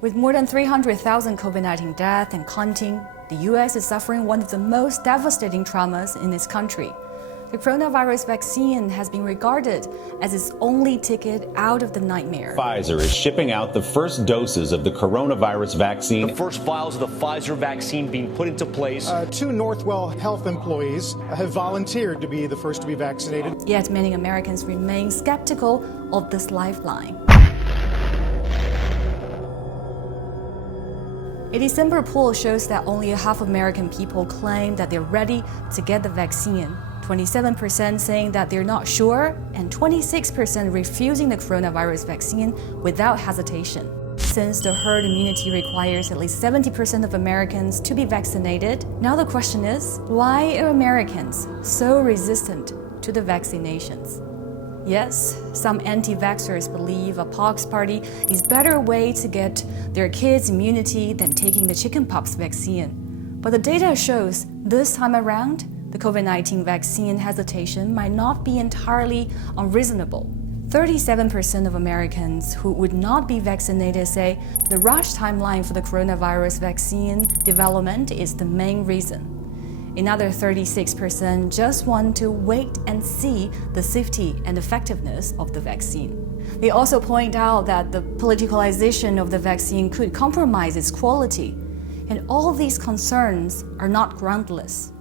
With more than 300,000 COVID-19 deaths and counting, the US is suffering one of the most devastating traumas in its country. The coronavirus vaccine has been regarded as its only ticket out of the nightmare. Pfizer is shipping out the first doses of the coronavirus vaccine. The first vials of the Pfizer vaccine being put into place. 2 Northwell Health employees have volunteered to be the first to be vaccinated. Yet many Americans remain skeptical of this lifeline. A December poll shows that only half of American people claim that they're ready to get the vaccine, 27% saying that they're not sure, and 26% refusing the coronavirus vaccine without hesitation. Since the herd immunity requires at least 70% of Americans to be vaccinated, now the question is, why are Americans so resistant to the vaccinations? Yes, some anti-vaxxers believe a pox party is a better way to get their kids immunity than taking the chickenpox vaccine. But the data shows this time around, the COVID-19 vaccine hesitation might not be entirely unreasonable. 37% of Americans who would not be vaccinated say the rush timeline for the coronavirus vaccine development is the main reason. Another 36% just want to wait and see the safety and effectiveness of the vaccine. They also point out that the politicalization of the vaccine could compromise its quality, and all these concerns are not groundless.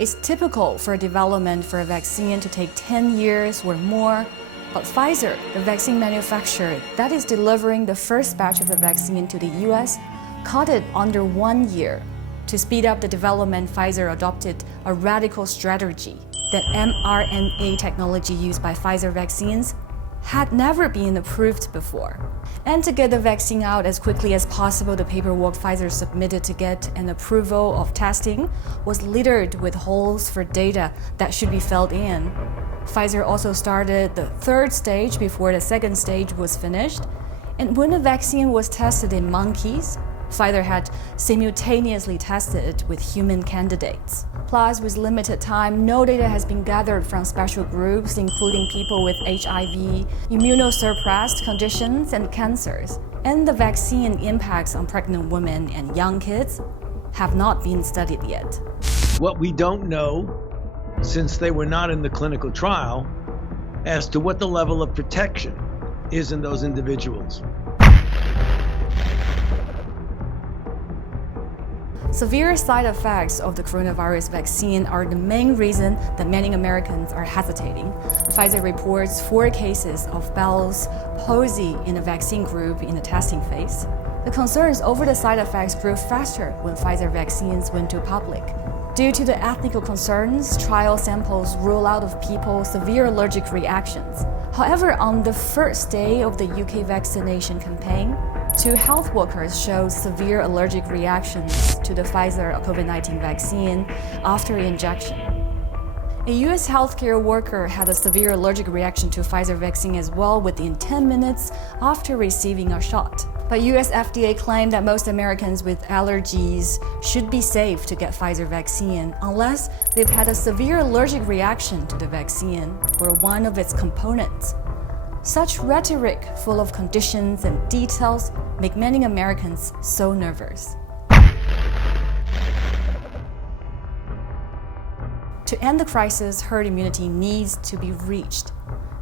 It's typical for development for a vaccine to take 10 years or more, but Pfizer, the vaccine manufacturer that is delivering the first batch of the vaccine to the US, cut it under 1 year. To speed up the development, Pfizer adopted a radical strategy. The mRNA technology used by Pfizer vaccines had never been approved before. And to get the vaccine out as quickly as possible, the paperwork Pfizer submitted to get an approval of testing was littered with holes for data that should be filled in. Pfizer also started the third stage before the second stage was finished. And when the vaccine was tested in monkeys, Pfizer had simultaneously tested it with human candidates. Plus, with limited time, no data has been gathered from special groups, including people with HIV, immunosuppressed conditions, and cancers. And the vaccine impacts on pregnant women and young kids have not been studied yet. What we don't know, since they were not in the clinical trial, as to what the level of protection is in those individuals. Severe side effects of the coronavirus vaccine are the main reason that many Americans are hesitating. Pfizer reports 4 cases of Bell's palsy in the vaccine group in the testing phase. The concerns over the side effects grew faster when Pfizer vaccines went to public. Due to the ethical concerns, trial samples rule out of people severe allergic reactions. However, on the first day of the UK vaccination campaign, 2 health workers showed severe allergic reactions to the Pfizer COVID-19 vaccine after injection. A US healthcare worker had a severe allergic reaction to Pfizer vaccine as well within 10 minutes after receiving a shot. But US FDA claimed that most Americans with allergies should be safe to get Pfizer vaccine unless they've had a severe allergic reaction to the vaccine or one of its components. Such rhetoric full of conditions and details make many Americans so nervous. To end the crisis, herd immunity needs to be reached.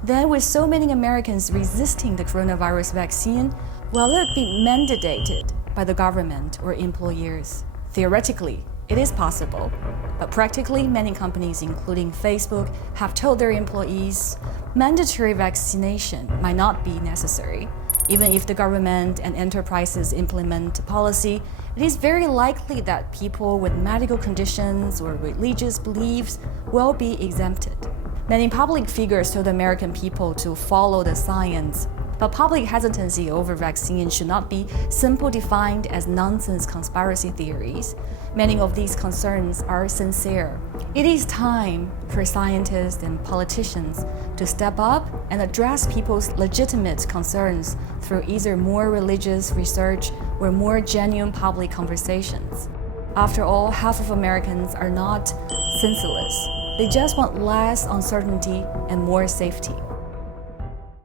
Then, with so many Americans resisting the coronavirus vaccine, will it be mandated by the government or employers? Theoretically, it is possible, but practically, many companies, including Facebook, have told their employees mandatory vaccination might not be necessary. Even if the government and enterprises implement a policy, it is very likely that people with medical conditions or religious beliefs will be exempted. Many public figures told American people to follow the science, but public hesitancy over vaccine should not be simply defined as nonsense conspiracy theories. Many of these concerns are sincere. It is time for scientists and politicians to step up and address people's legitimate concerns through either more religious research or more genuine public conversations. After all, half of Americans are not senseless. They just want less uncertainty and more safety.